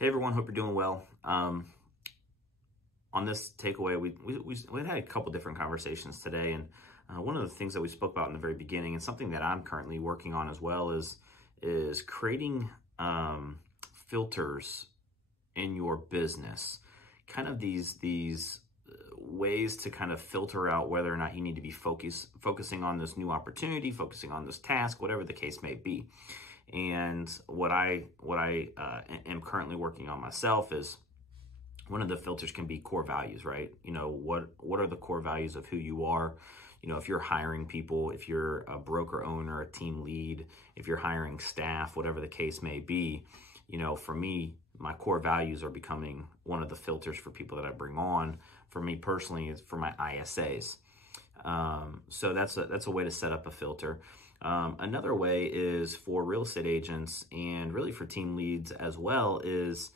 Hey everyone, hope you're doing well. On this takeaway, we had a couple different conversations today, and one of the things that we spoke about in the very beginning, and something that I'm currently working on as well, is creating filters in your business. Kind of these ways to kind of filter out whether or not you need to be focusing on this new opportunity, focusing on this task, whatever the case may be. And what I am currently working on myself is one of the filters can be core values, right? You know, what are the core values of who you are? You know, if you're hiring people, if you're a broker owner, a team lead, if you're hiring staff, whatever the case may be, you know, for me, my core values are becoming one of the filters for people that I bring on. For me personally, it's for my ISAs. So that's a way to set up a filter. Another way is for real estate agents and really for team leads as well is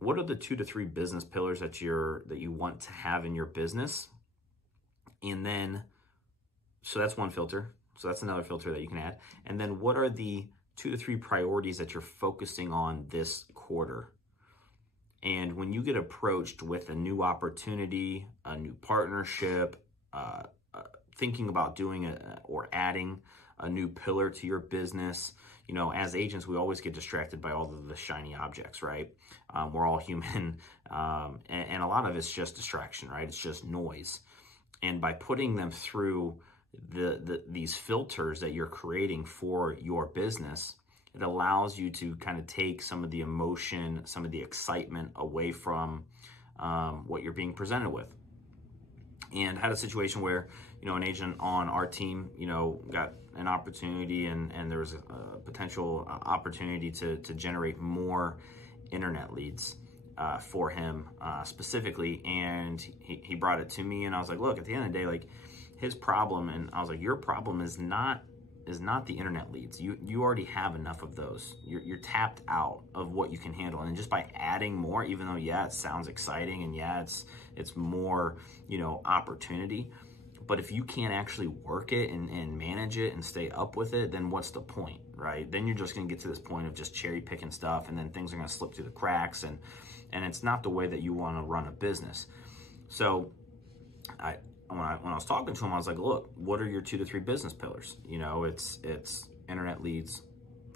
what are the 2 to 3 business pillars that you want to have in your business? And then, so that's one filter. So that's another filter that you can add. And then what are the 2 to 3 priorities that you're focusing on this quarter? And when you get approached with a new opportunity, a new partnership, thinking about doing or adding a new pillar to your business, you know, as agents, we always get distracted by all of the shiny objects, right? We're all human, and a lot of it's just distraction, right? It's just noise. And by putting them through these filters that you're creating for your business, it allows you to kind of take some of the emotion, some of the excitement away from what you're being presented with. And had a situation where, you know, an agent on our team, you know, got an opportunity and there was a potential opportunity to generate more internet leads for him specifically. And he brought it to me and I was like, look, at the end of the day, like his problem, and I was like, your problem is not the internet leads. You already have enough of those. You're tapped out of what you can handle. And just by adding more, even though, yeah, it sounds exciting and yeah, it's more, you know, opportunity. But if you can't actually work it and manage it and stay up with it, then what's the point, right? Then you're just gonna get to this point of just cherry picking stuff and then things are gonna slip through the cracks and it's not the way that you wanna run a business. So when I was talking to him, I was like, look, what are your 2 to 3 business pillars? You know, it's internet leads,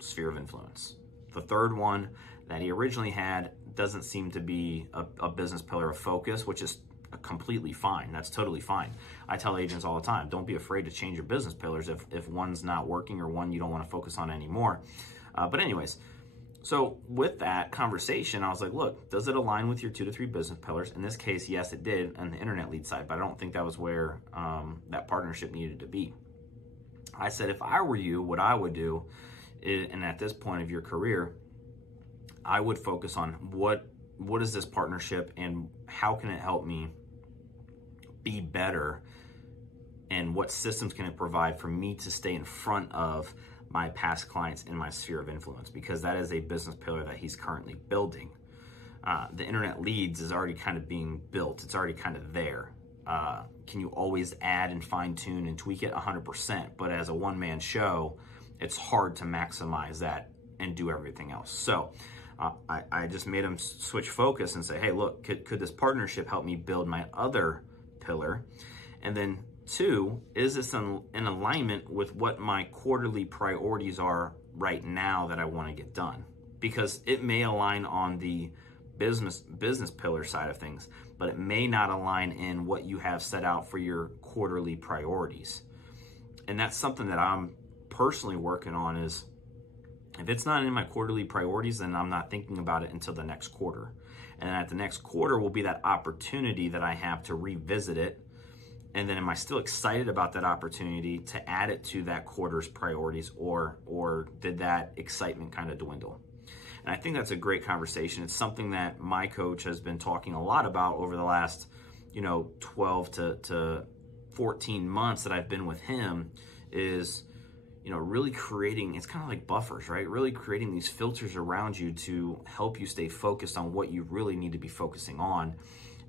sphere of influence. The third one that he originally had doesn't seem to be a business pillar of focus, which is completely fine. That's totally fine. I tell agents all the time, don't be afraid to change your business pillars if one's not working or one you don't want to focus on anymore. But anyways, so with that conversation, I was like, look, does it align with your 2 to 3 business pillars? In this case, yes, it did on the internet lead side, but I don't think that was where that partnership needed to be. I said, if I were you, what I would do, and at this point of your career, I would focus on what is this partnership and how can it help me be better, and what systems can it provide for me to stay in front of my past clients in my sphere of influence, because that is a business pillar that he's currently building. The internet leads is already kind of being built. It's already kind of there. Can you always add and fine tune and tweak it? 100%. But as a one-man show, it's hard to maximize that and do everything else. So I just made him switch focus and say, hey, look, could this partnership help me build my other pillar? And then 2, is this in alignment with what my quarterly priorities are right now that I want to get done? Because it may align on the business pillar side of things, but it may not align in what you have set out for your quarterly priorities. And that's something that I'm personally working on, is if it's not in my quarterly priorities, then I'm not thinking about it until the next quarter. And then at the next quarter will be that opportunity that I have to revisit it. And then am I still excited about that opportunity to add it to that quarter's priorities, or did that excitement kind of dwindle? And I think that's a great conversation. It's something that my coach has been talking a lot about over the last, 12 to 14 months that I've been with him, is, really creating, it's kind of like buffers, right? Really creating these filters around you to help you stay focused on what you really need to be focusing on,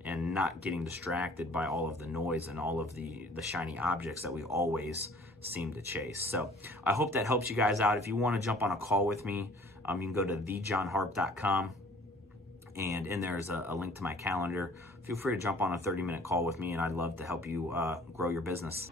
and not getting distracted by all of the noise and all of the shiny objects that we always seem to chase. So I hope that helps you guys out. If you want to jump on a call with me, you can go to thejohnharp.com. And in there is a link to my calendar. Feel free to jump on a 30-minute call with me, and I'd love to help you grow your business.